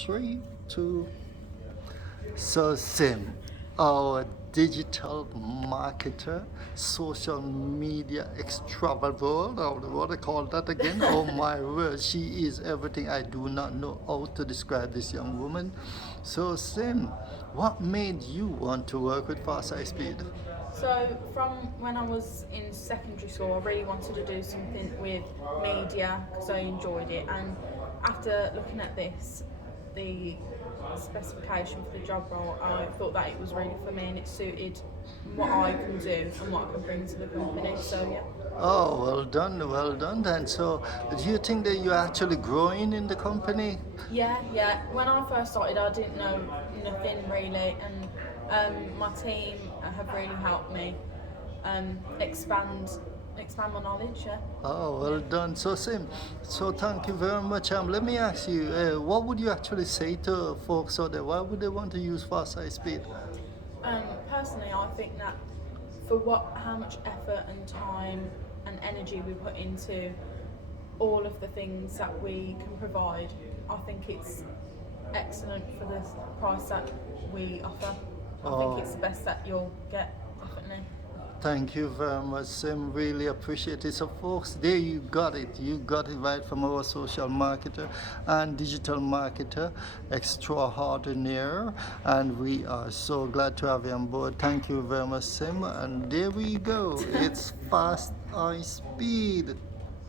3, 2. So Sim, our digital marketer, social media extravagant, or what I call that again? Oh my word, she is everything. I do not know how to describe this young woman. So Sim, what made you want to work with Fastispeed? So from when I was in secondary school, I really wanted to do something with media because I enjoyed it. And after looking at this, the specification for the job role, I thought that it was really for me and it suited what I can do and what I can bring to the company. So yeah. Oh, well done then. So, do you think that you're actually growing in the company? Yeah. When I first started, I didn't know nothing really, and my team have really helped me expand my knowledge. Yeah. Oh, well done. So, Sim, so thank you very much. Let me ask you, what would you actually say to folks out there? Why would they want to use fast high speed? Personally, I think that for how much effort and time and energy we put into all of the things that we can provide, I think it's excellent for the price that we offer. I think Oh, it's the best that you'll get, definitely. thank you very much, Sim. Really appreciate it. So, folks, there you got it. You got it right from our social marketer and digital marketer extraordinaire. And we are so glad to have you on board. Thank you very much, Sim. And there we go. It's fast high speed.